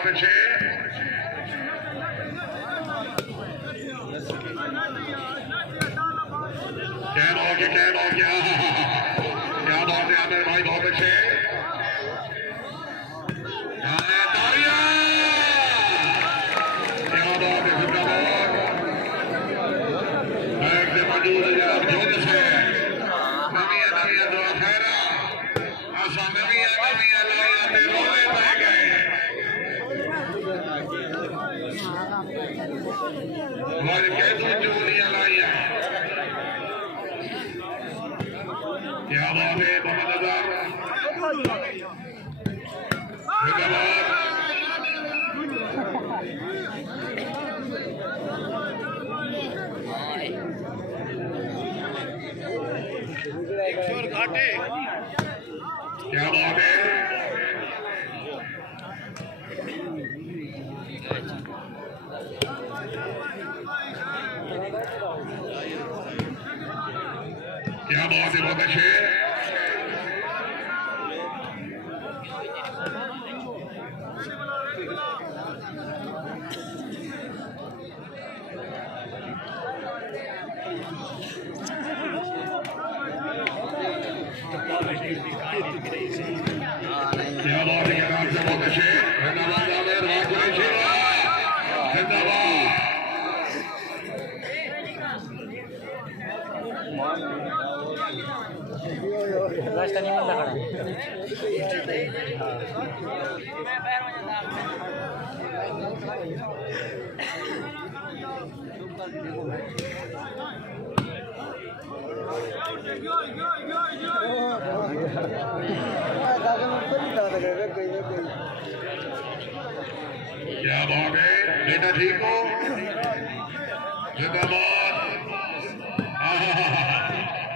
बहुत अच्छे क्या बात है क्या बात है आमिर भाई बहुत अच्छे तालियां क्या बात है जिंदाबाद बैग से मौजूद है जनाब जोनस है नविया दुआ खैरा आशा नविया लाया ते रोले बह गए और कैसे जोलियां लाया क्या बात है मोहम्मद अजहर क्या बात है क्या बात है बहुत अच्छे क्या बात है नाम से बहुत अच्छे धन्यवाद आमिर धन्यवाद रास्ता नहीं मिलता खड़ा क्या बात है बेटा ठीक हो जिंदाबाद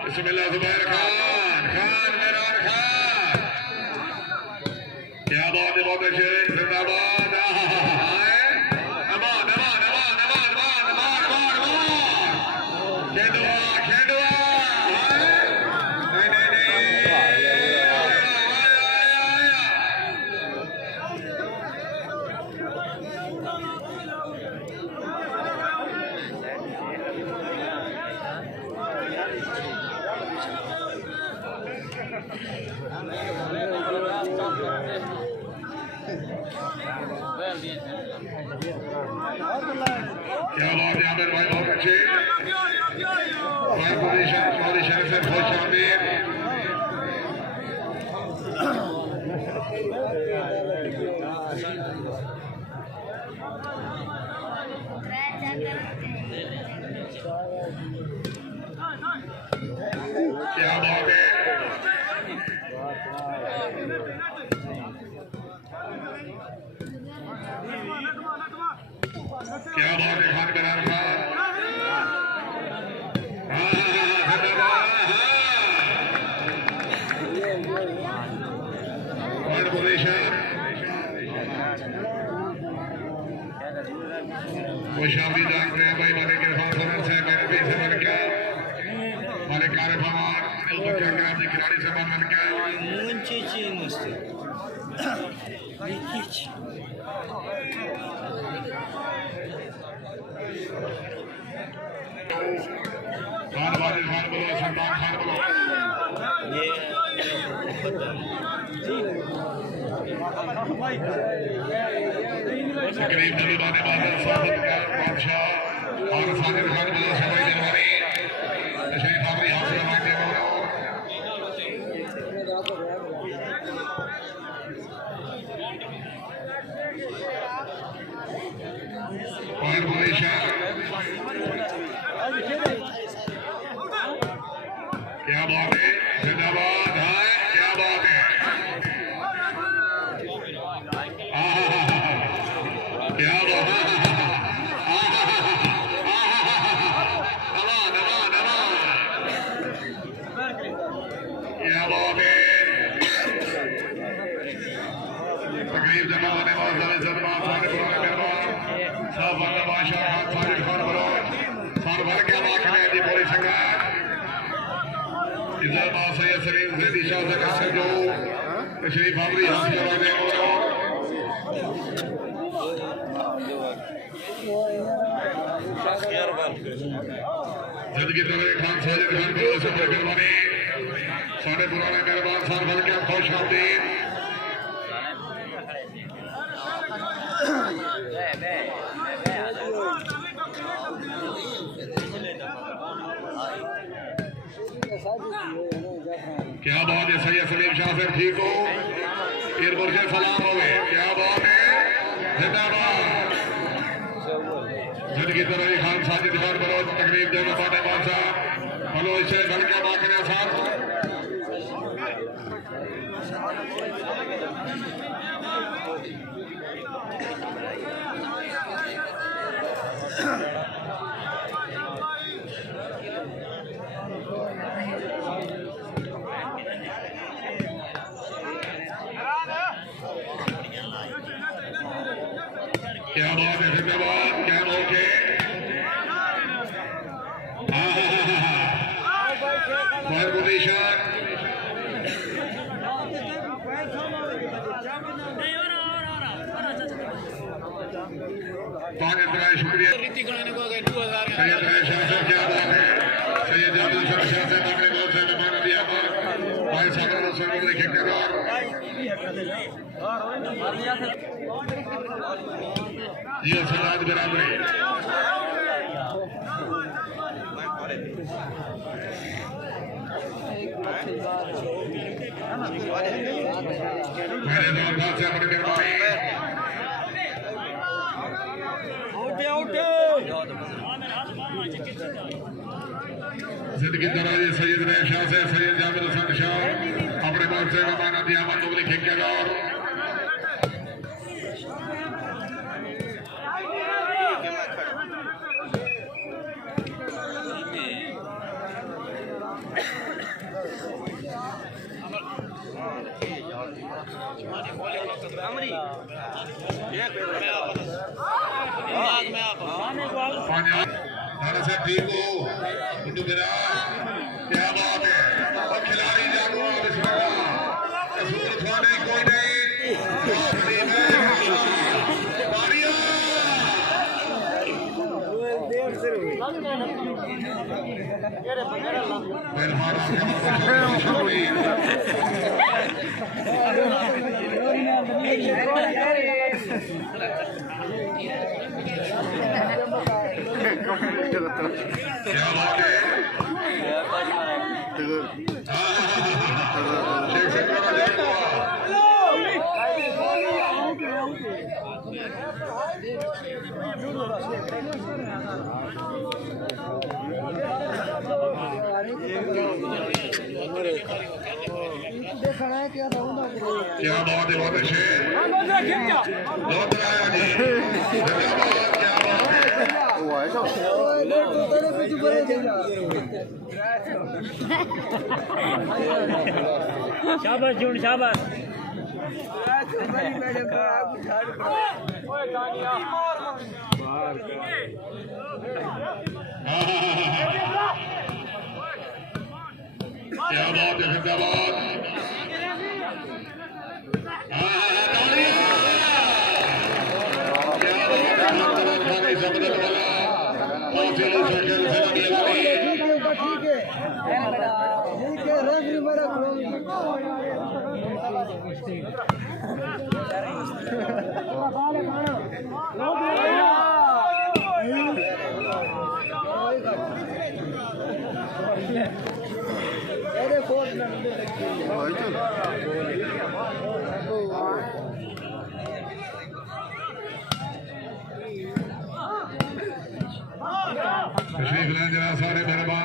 बिस्मिल्लाह जुबैर खान मेरान खान क्या बात है बहुत अच्छे जिंदाबाद क्या बात है आमिर भाई बहुत अच्छे शरीफ से खुश आमिर क्या बात है क्या बात है खान बनार खान खुशाबी जान रहे भाई मालिक इरफान से मेरे भी से बन गया मालिक कारफान अपने खिलाड़ी से बन गया खान बोलो सलमान खान बोलो करीब नबीबाने बादल साहब का बादशाह और साजिद खान बोलो सफाई दिलवानी तशरीफ आवरी हासिल मांगते बोलो और बोलेशा क्या बात है जिंदाबाद है क्या बात है क्या बात है क्या बात है तकरीब जमा होने वाले सलमान सारे पुराने मेहमान साहब बादशाह खान सारे खान बोलो सार भर के वाकई में जी पूरी संगत इधर बात सैयद सलीम जैदी शाह से जो तशरीफ आवरी हासिल करवाने जिंदगी तरह खान साजिद खान को सफर करवाने साढ़े पुराने मेहरबान साहब भर के खुश आमदीद क्या बात है सैयद सलीम शाह से ठीक हो ईरपुर से सलाम हो गए क्या बात है जिंदाबाद जिंदगी तरह खान साजिद खान बलोच तकरीब देने वाले बादशाह बलोच से घर के बाकी साथ क्या बात है जिंदाबाद क्या मौके फायर पोजीशन पाँच इतना शुक्रिया सैयद शाह साहब क्या बात है सैयद जावेद शाह साहब अपने बहुत से मेहमान दिया पर भाई साहब सरवर ठेकेदार ये समाज बराबरी मेरे दोस्त से अपने मेहरबानी जिंदगी दराज सैयद नैब शाह से सैयद जावेद हसन शाह अपने बहुत से मेहमान दिया बंदूक ठेकेदार से ठीक हो क्या बात है और खिलाड़ी जागो कसूर थोड़े कोई नहीं क्या बात है क्या बात है बहुत अच्छे बहुत आया जी क्या बात है शाबाश जून शाबाश क्या बात है जिंदाबाद तशरीफ लें जरा सारे मेहरबान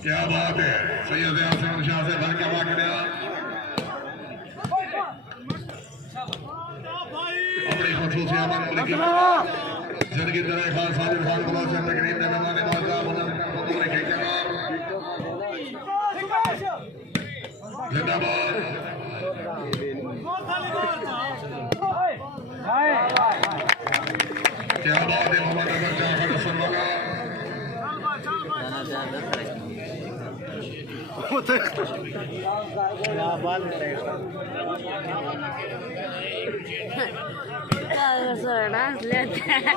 क्या बात है सैयद हसन शाह से भर के वाकया अपनी खसूसियात जिंदगी तरह खान साजिद खान को से तकरीब में मेहमान जिंदाबाद क्या बात है मोहम्मद अजहर जाफर रसूलुल्लाह डांस लेते हैं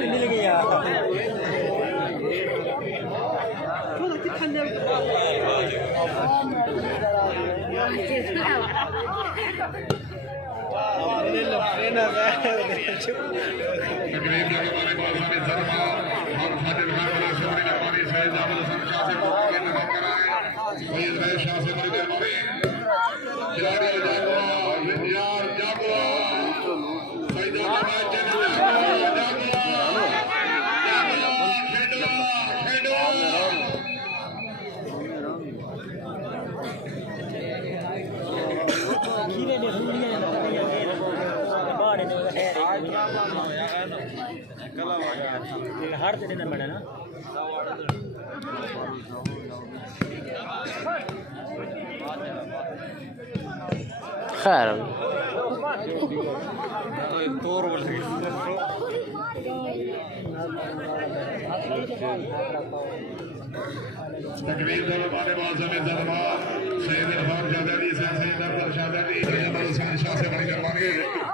मिल गया तकरीब के हमारे बाज़ार में ज़रमा और फातिल खान वाला सोनी मेहरबानी सैयद अहमद हसन शाह से बहुत इंतजाम कराए सैयद रईस शाह से बड़ी मेहरबानी खिलाड़ी जागुआ यार जागुआ सैयद अहमद जागुआ खेडो हर दिन बड़ा ना खैर तकरीब के हमारे बाज़ार में ज़रमा सैयद इरफान शाहज़ादी से सैयद अफजल शाहज़ादी सैयद अहमद हसन शाह से बड़ी मेहरबानी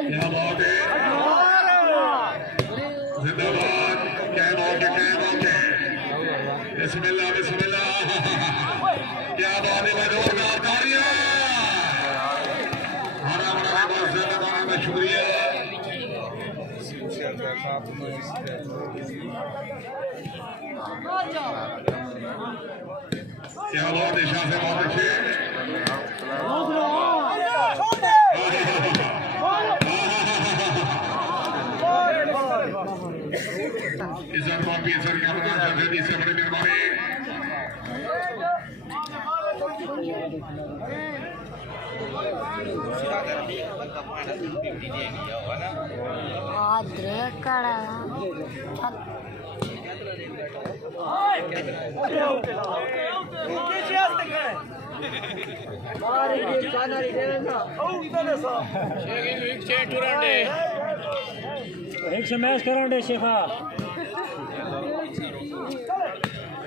क्या बात है जिंदाबाद क्या बात है बिस्मिल्लाह बिस्मिल्लाह क्या बात है जोरदार तालियां हरा भरा बहुत ज्यादा में शुक्रिया क्या बात है शाह से बहुत अच्छे इज्जत माफी सर क्या जल्दी से बड़ी मेहरबानी एक से मैच करांडे शेफा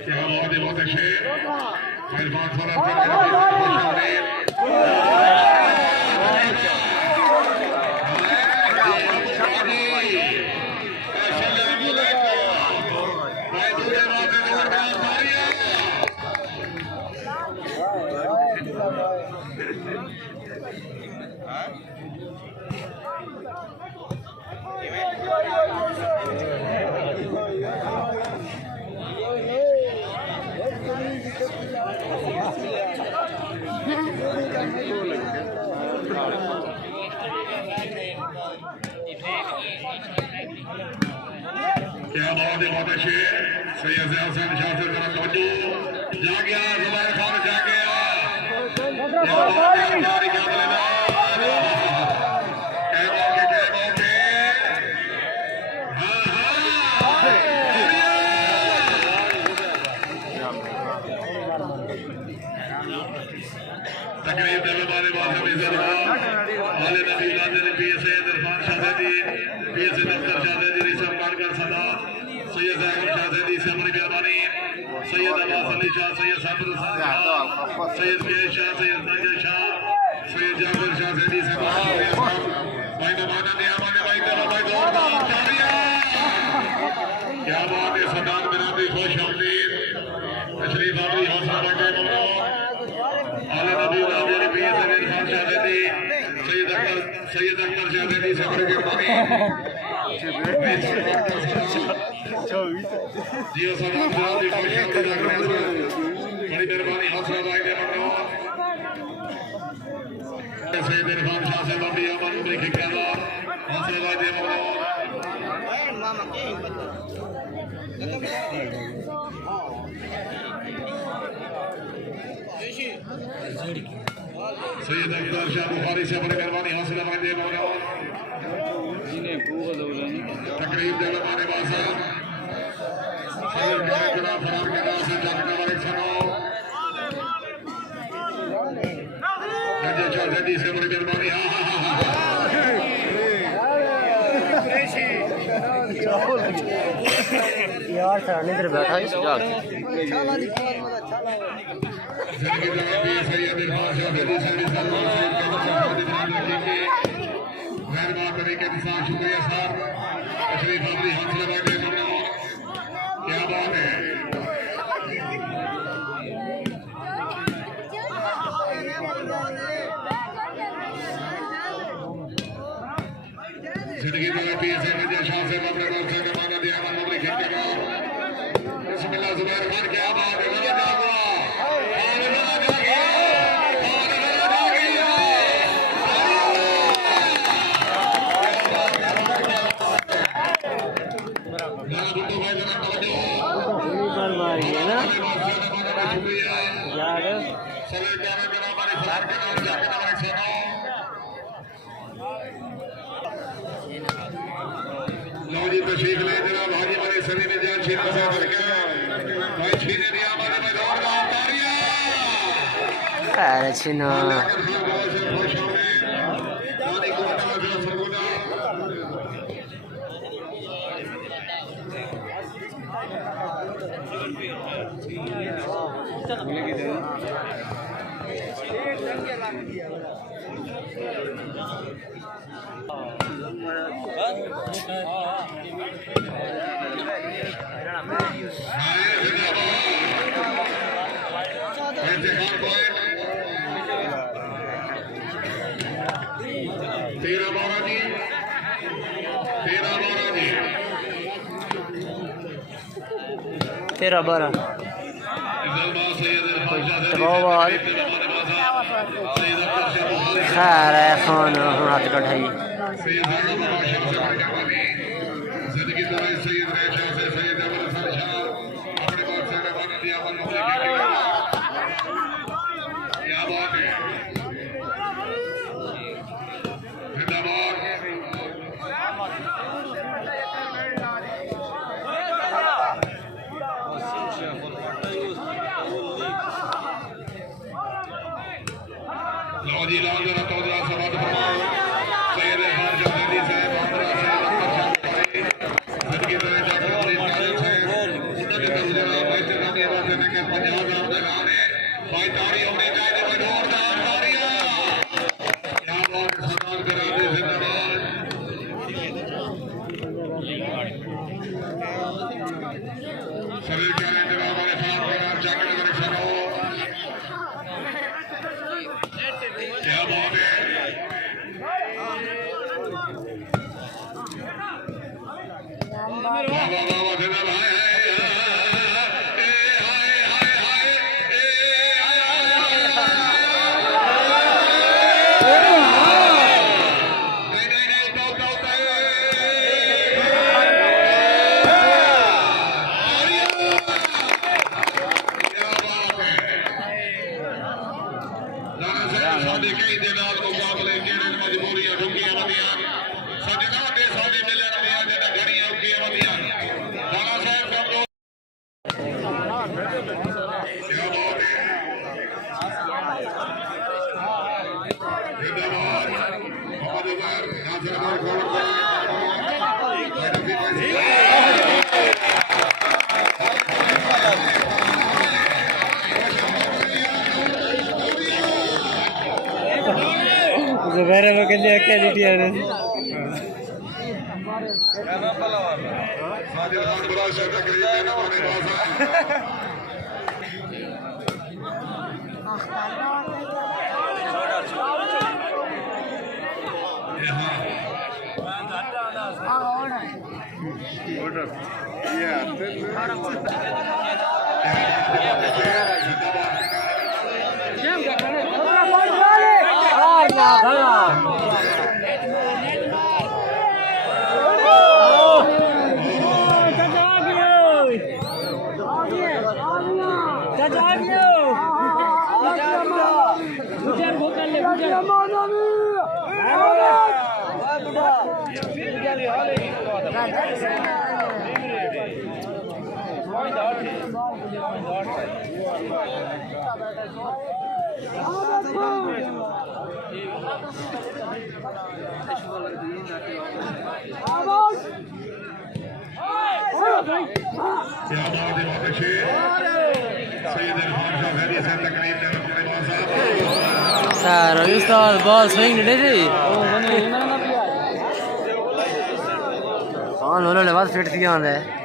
क्या बात है बहुत अच्छे मेहरबान फराज क्या बात है बहुत अच्छे सैयद हसन शाह से जरा तवज्जो जा गया जुबैर खान जा गया तकरीब देने वाले बात हमें वाले नबी नबी सैयद इरफान शाहज़ादी सैयद अख्तर शाहज़ादी रिसम कारगर सदा सैयद अहमद शाहज़ादी से हमारी मेहरबानी सैयद अब्बास अली शाह सैयद साबिर हसन शाह सैयद के शाह सैयद नाजर शाह सैयद जाबिर शाहज़ादी से भाई नमाना ने हमारे भाई तेरा भाई जोरदार तालियां क्या बात है सदान बिरादरी खुश आमदीद तशरीफ आवरी हौसला रखे ममनून आला नबी वाले नबी सैयद इरफान शाहज़ादी सैयद अख्तर शाहज़ादी से बड़ी मेहरबानी जियो सलाम दी कोशिश कर रहे हैं बड़ी मेहरबानी हौसला भाई दे बनो सैयद इरफान शाह से बड़ी अमन उमरी खिकावा हौसला भाई दे बनो सैयद अकबर शाह बुखारी से बड़ी मेहरबानी हौसला भाई दे बनो तकरीब दे हमारे बासा सैयद जना फरार के नाम से जग का एक सुनो गंजे चौधरी से बड़ी मेहरबानी यार सर इधर बैठा है जिंदगी जगह भी सैयद इरफान चौधरी से मेहरबान तरीके के साथ शुक्रिया सर तशरीफ अपनी हौसला बैठे क्या बात है जिंदगी जगह भी सैयद शाह से अपने लोग से माना दिया मन मुबली खिंचेगा बिस्मिल्लाह जुबैर खान क्या बात है लगा जागो लो जी तशरीफ ले जनाब हाजी हमारे सभी में जान छीन पसा करके भाई छीने दिया हमारे में दौड़ का उतारिया अरे छिनो तेरा बारा खैर है खान हाथ कटाई जिंदगी तरह सैयद रैशा से सैयद अमर हसन शाह अपने बात से रवाना दिया मन मुबली क्या बात है जिंदाबाद लो जी लाल जरा तो जरा सवाल फरमाओ सैयद खान जदी से बांद्रा से जिंदगी तरह जाकर बड़ी तारीफ है उन्होंने तो जरा भाई से नाम ये बात है कि 50,000 लगाने भाई तारी होने चाहिए तो जोरदार तारियां क्या बात सरदार कराने जिंदाबाद सभी कहने जनाब हमारे साथ मेरा जाकर कर सुनो क्या बात है वाह वाह वाह जिंदा भाई कई दिन मुकाबले केड़े मजबूरियां ढुकियां वधियां सजना के साडे मिलन में जद घड़ियां उकियां वधियां दाना साहब सब लोग क्या बात है जिंदाबाद मोहम्मद उमर नासिर खान जुबैर वो कहते हैं क्या लीटी आ रही साजिद खान बड़ा शर्त करीब में हमारे पास Sir, you saw the ball swing, did he? हाँ दोनों ने बहुत फिट किया होंगे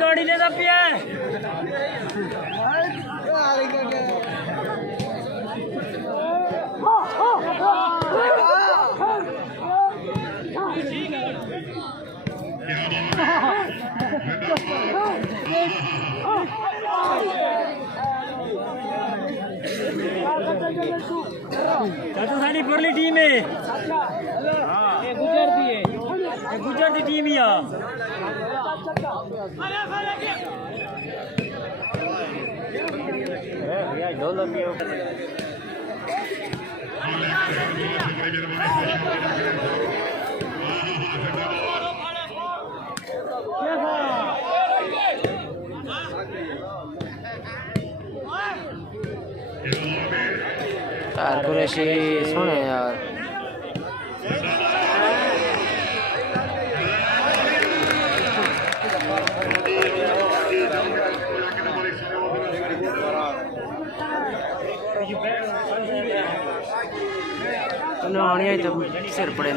गाड़ी लेता पिया साड़ी पुरली टीम है गुजर दी टीम ही यार कुरैशी सुने यार आने तो सिर पड़े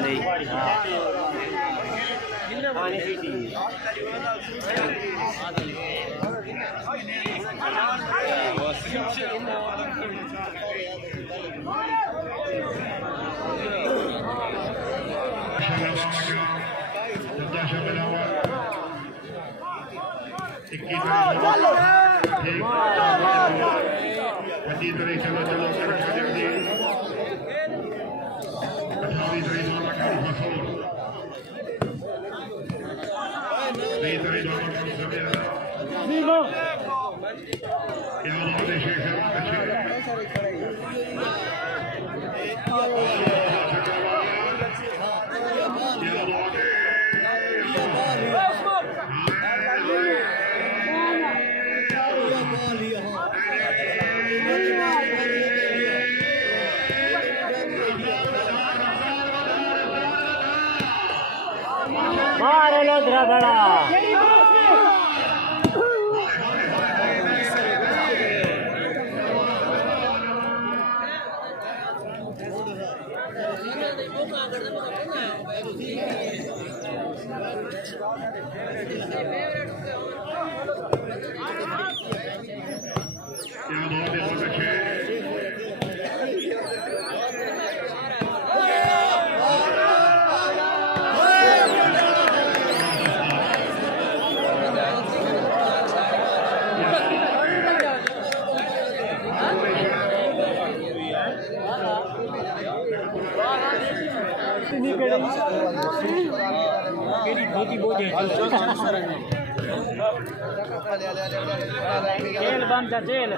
मारे लो बड़ा केड़ी धोती बोझे जेल बन जा जेल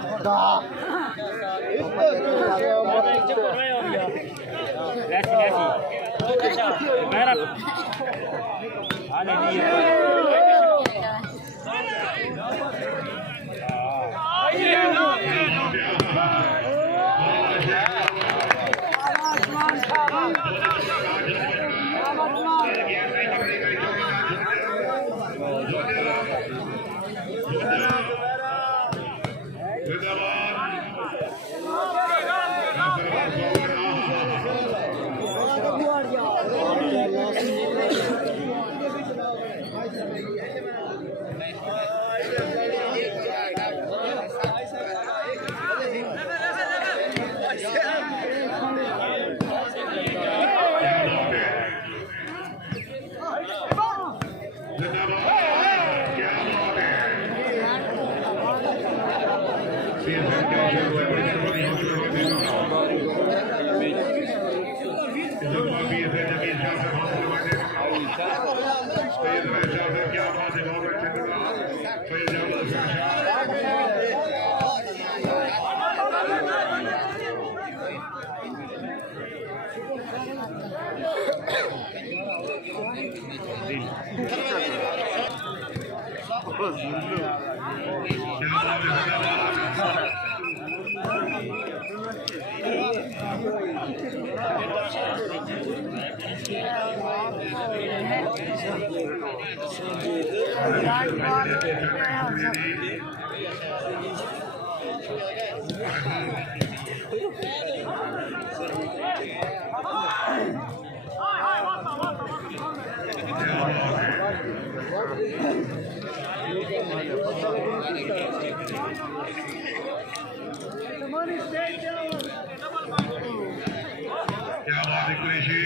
क्या बात है कुरैशी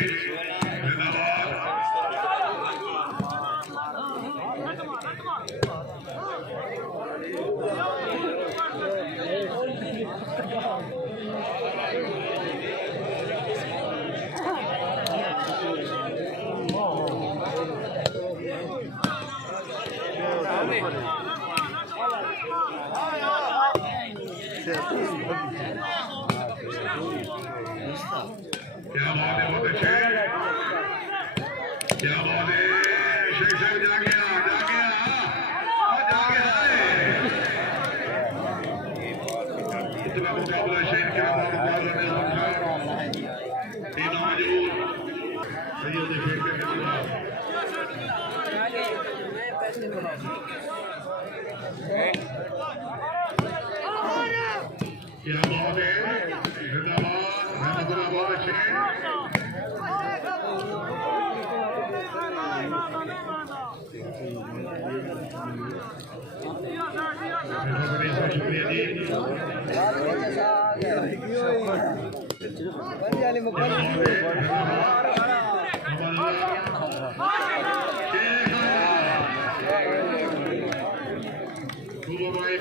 जिंदाबाद क्या बात है बहुत अच्छे क्या बात है शेख साहब जागे इतना मुकाबला शेख के मुकाबला तीन मौजूद सैयद शेख के खिलाफ क्या बात है जिंदाबाद रहमतुल्लाह बहुत अच्छे शुक्रिया जी भाई